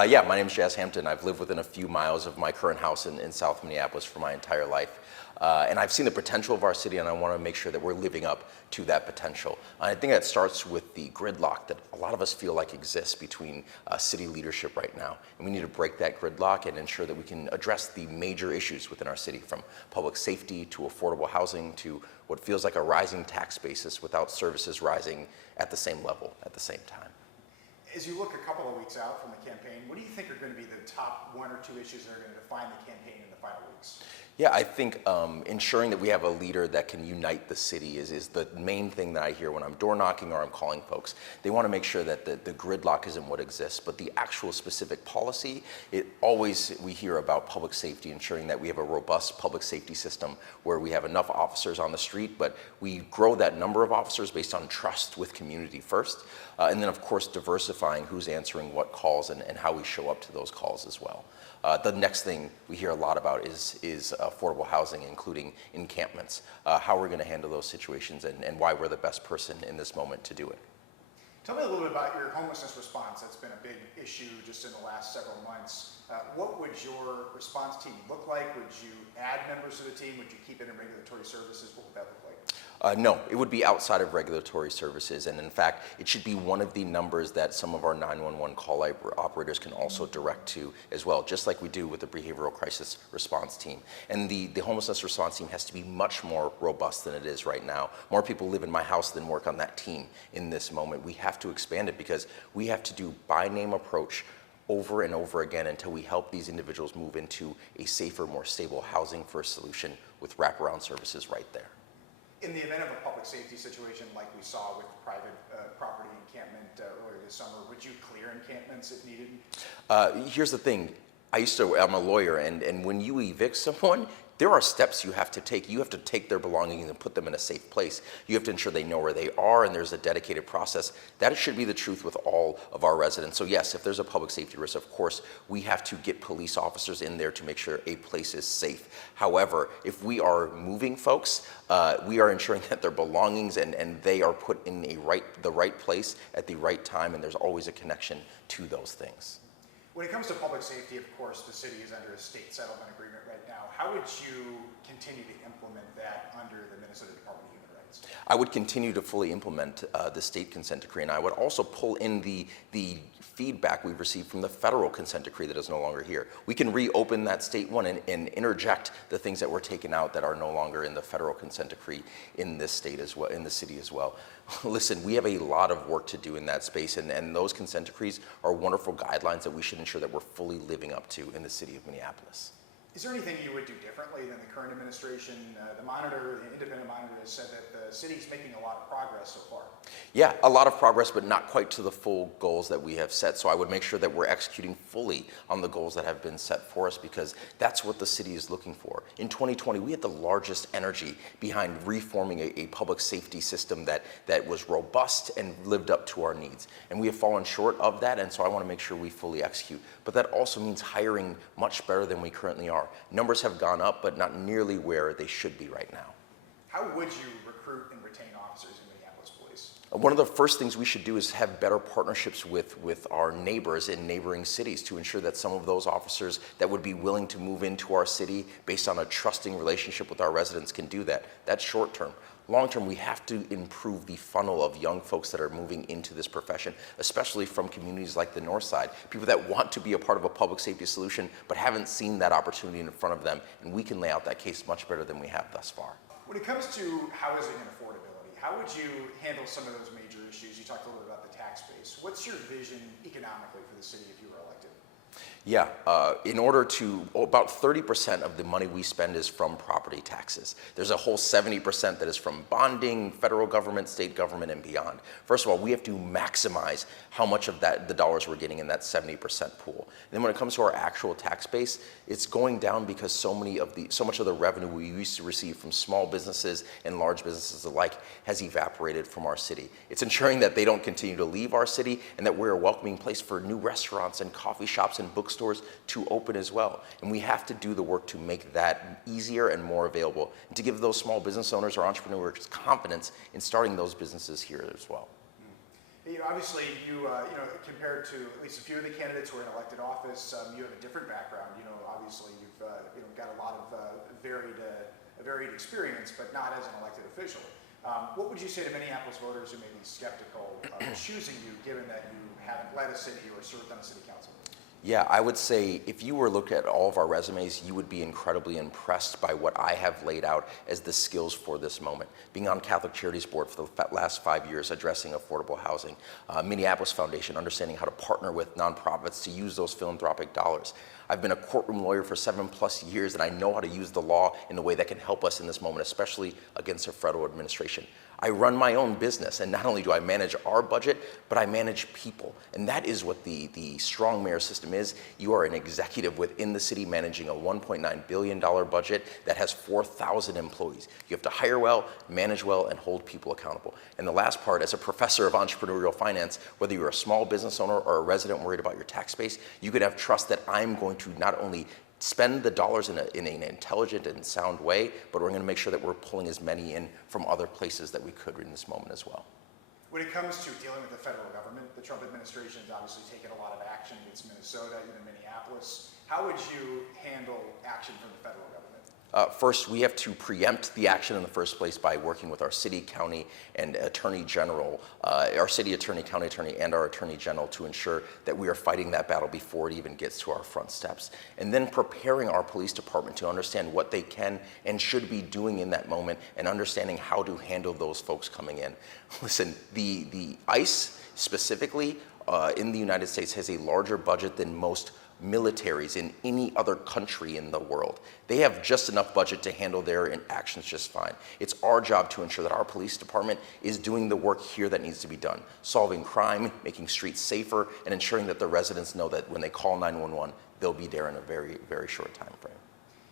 Yeah, my name is Jazz Hampton. I've lived within a few miles of my current house in South Minneapolis for my entire life. And I've seen the potential of our city, and I want to make sure that we're living up to that potential. I think that starts with the gridlock that a lot of us feel like exists between city leadership right now. And we need to break that gridlock and ensure that we can address the major issues within our city, from public safety to affordable housing to what feels like a rising tax basis without services rising at the same level at the same time. As you look a couple of weeks out from the campaign, what do you think are going to be the top one or two issues that are going to define the campaign in the final weeks? Yeah, I think ensuring that we have a leader that can unite the city is the main thing that I hear when I'm door knocking or I'm calling folks. They want to make sure that the gridlock isn't what exists, but the actual specific policy, we hear about public safety, ensuring that we have a robust public safety system where we have enough officers on the street, but we grow that number of officers based on trust with community first. And then, of course, diversifying who's answering what calls and how we show up to those calls as well. The next thing we hear a lot about is affordable housing, including encampments, how we're going to handle those situations and why we're the best person in this moment to do it. Tell me a little bit about your homelessness response. That's been a big issue just in the last several months. What would your response team look like? Would you add members to the team? Would you keep it in regulatory services? What would that look like? No, it would be outside of regulatory services, and in fact, it should be one of the numbers that some of our 911 call operators can also direct to as well, just like we do with the behavioral crisis response team. And the homelessness response team has to be much more robust than it is right now. More people live in my house than work on that team in this moment. We have to expand it because we have to do by name approach over and over again until we help these individuals move into a safer, more stable housing first solution with wraparound services right there. In the event of a public safety situation like we saw with private property encampment earlier this summer, would you clear encampments if needed? Here's the thing. I'm a lawyer, and when you evict someone, there are steps you have to take. You have to take their belongings and put them in a safe place. You have to ensure they know where they are, and there's a dedicated process. That should be the truth with all of our residents. So yes, if there's a public safety risk, of course, we have to get police officers in there to make sure a place is safe. However, if we are moving folks, we are ensuring that their belongings and they are put in the right place at the right time, and there's always a connection to those things. When it comes to public safety, of course, the city is under a state settlement agreement right now. How would you continue to implement that under the Minnesota Department of Human Rights? I would continue to fully implement the state consent decree, and I would also pull in the feedback we've received from the federal consent decree that is no longer here. We can reopen that state one and interject the things that were taken out that are no longer in the federal consent decree in this state as well, in the city as well. Listen, we have a lot of work to do in that space, and those consent decrees are wonderful guidelines that we should ensure that we're fully living up to in the city of Minneapolis. Is there anything you would do differently than the current administration? The independent monitor has said that the city's making a lot of progress so far. Yeah, a lot of progress, but not quite to the full goals that we have set. So I would make sure that we're executing fully on the goals that have been set for us, because that's what the city is looking for. In 2020, we had the largest energy behind reforming a public safety system that was robust and lived up to our needs. And we have fallen short of that, and so I want to make sure we fully execute. But that also means hiring much better than we currently are. Numbers have gone up, but not nearly where they should be right now. How would you recruit and retain officers in Minneapolis Police? One of the first things we should do is have better partnerships with our neighbors in neighboring cities to ensure that some of those officers that would be willing to move into our city based on a trusting relationship with our residents can do that. That's short term. Long term, we have to improve the funnel of young folks that are moving into this profession, especially from communities like the North Side, people that want to be a part of a public safety solution but haven't seen that opportunity in front of them, and we can lay out that case much better than we have thus far. When it comes to housing and affordability, how would you handle some of those major issues? You talked a little bit about the tax base. What's your vision economically for the city if you were elected? Yeah, in order to, about 30% of the money we spend is from property taxes. There's a whole 70% that is from bonding, federal government, state government, and beyond. First of all, we have to maximize how much of that, the dollars we're getting in that 70% pool. And then when it comes to our actual tax base, it's going down because so much of the revenue we used to receive from small businesses and large businesses alike has evaporated from our city. It's ensuring that they don't continue to leave our city and that we're a welcoming place for new restaurants and coffee shops and bookstores to open as well. And we have to do the work to make that easier and more available, and to give those small business owners or entrepreneurs confidence in starting those businesses here as well. Obviously, compared to at least a few of the candidates who are in elected office, you have a different background. Obviously, you've got a lot of varied experience, but not as an elected official. What would you say to Minneapolis voters who may be skeptical of choosing you, given that you haven't led a city or served on a city council? Yeah, I would say if you were to look at all of our resumes, you would be incredibly impressed by what I have laid out as the skills for this moment. Being on Catholic Charities Board for the last 5 years, addressing affordable housing, Minneapolis Foundation, understanding how to partner with nonprofits to use those philanthropic dollars. I've been a courtroom lawyer for 7+ years, and I know how to use the law in a way that can help us in this moment, especially against a federal administration. I run my own business, and not only do I manage our budget, but I manage people. And that is what the strong mayor system is. You are an executive within the city managing a $1.9 billion budget that has 4,000 employees. You have to hire well, manage well, and hold people accountable. And the last part, as a professor of entrepreneurial finance, whether you're a small business owner or a resident worried about your tax base, you can have trust that I'm going to not only spend the dollars in an intelligent and sound way, but we're going to make sure that we're pulling as many in from other places that we could in this moment as well. When it comes to dealing with the federal government, the Trump administration has obviously taken a lot of action against Minnesota, even Minneapolis. How would you handle action from the federal government? First, we have to preempt the action in the first place by working with our city, county, and attorney general, our city attorney, county attorney, and our attorney general to ensure that we are fighting that battle before it even gets to our front steps. And then preparing our police department to understand what they can and should be doing in that moment and understanding how to handle those folks coming in. Listen, the ICE specifically in the United States has a larger budget than most militaries in any other country in the world. They have just enough budget to handle their actions just fine. It's our job to ensure that our police department is doing the work here that needs to be done, solving crime, making streets safer, and ensuring that the residents know that when they call 911, they'll be there in a very, very short time frame.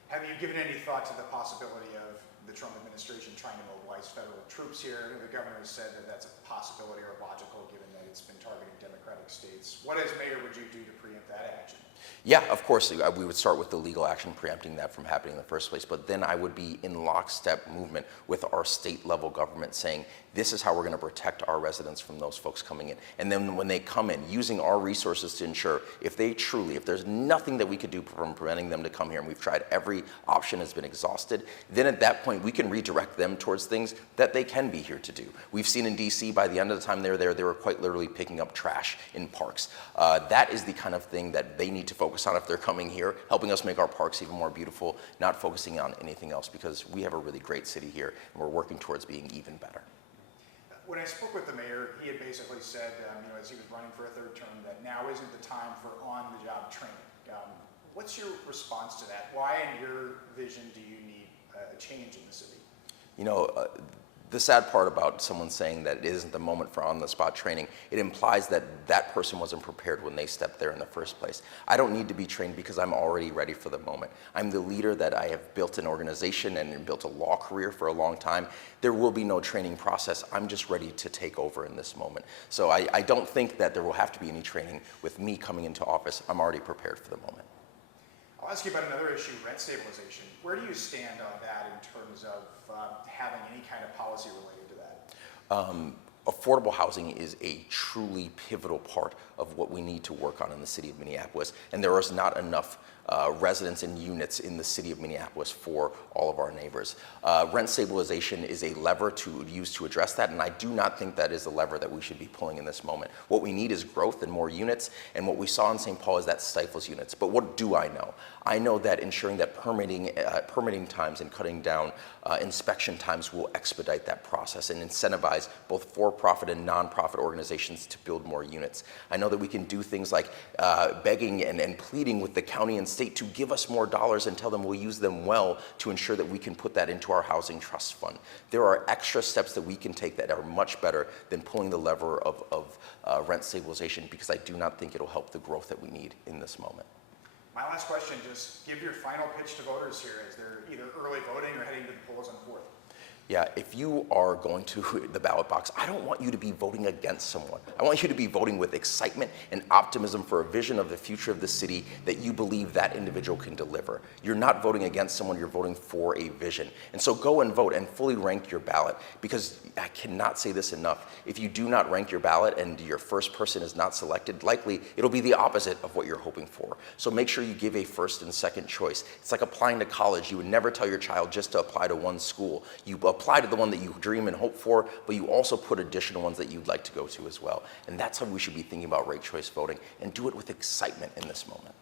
Have you given any thought to the possibility of the Trump administration trying to mobilize federal troops here? The governor has said that that's a possibility or logical given that it's been targeting Democratic states. What as mayor would you do to preempt that action? Yeah, of course, we would start with the legal action preempting that from happening in the first place, but then I would be in lockstep movement with our state level government saying, this is how we're going to protect our residents from those folks coming in. And then when they come in, using our resources to ensure if there's nothing that we could do from preventing them to come here, and we've tried every option has been exhausted, then at that point we can redirect them towards things that they can be here to do. We've seen in DC, by the end of the time they were there, they were quite literally picking up trash in parks. That is the kind of thing that they need to focus on if they're coming here, helping us make our parks even more beautiful, not focusing on anything else, because we have a really great city here and we're working towards being even better. When I spoke with the mayor, he had basically said, as he was running for a third term, that now isn't the time for on-the-job training. What's your response to that? Why, in your vision, do you need a change in the city? The sad part about someone saying that it isn't the moment for on-the-spot training, it implies that that person wasn't prepared when they stepped there in the first place. I don't need to be trained because I'm already ready for the moment. I'm the leader that I have built an organization and built a law career for a long time. There will be no training process. I'm just ready to take over in this moment. So I don't think that there will have to be any training with me coming into office. I'm already prepared for the moment. I'll ask you about another issue, rent stabilization. Where do you stand on that in terms of having any kind of policy related to that? Affordable housing is a truly pivotal part of what we need to work on in the city of Minneapolis, and there is not enough residents and units in the city of Minneapolis for all of our neighbors. Rent stabilization is a lever to use to address that, and I do not think that is the lever that we should be pulling in this moment. What we need is growth and more units, and what we saw in St. Paul is that stifles units. But what do I know? I know that ensuring that permitting times and cutting down inspection times will expedite that process and incentivize both for-profit and non-profit organizations to build more units. I know that we can do things like begging and pleading with the county and state to give us more dollars and tell them we'll use them well to ensure that we can put that into our housing trust fund. There are extra steps that we can take that are much better than pulling the lever of rent stabilization, because I do not think it'll help the growth that we need in this moment. My last question, just give your final pitch to voters here as they're either early voting or heading to the polls on the 4th. Yeah, if you are going to the ballot box, I don't want you to be voting against someone. I want you to be voting with excitement and optimism for a vision of the future of the city that you believe that individual can deliver. You're not voting against someone, you're voting for a vision. And so go and vote and fully rank your ballot, because I cannot say this enough. If you do not rank your ballot and your first person is not selected, likely it'll be the opposite of what you're hoping for. So make sure you give a first and second choice. It's like applying to college. You would never tell your child just to apply to one school. You apply to the one that you dream and hope for, but you also put additional ones that you'd like to go to as well. And that's how we should be thinking about ranked choice voting, and do it with excitement in this moment.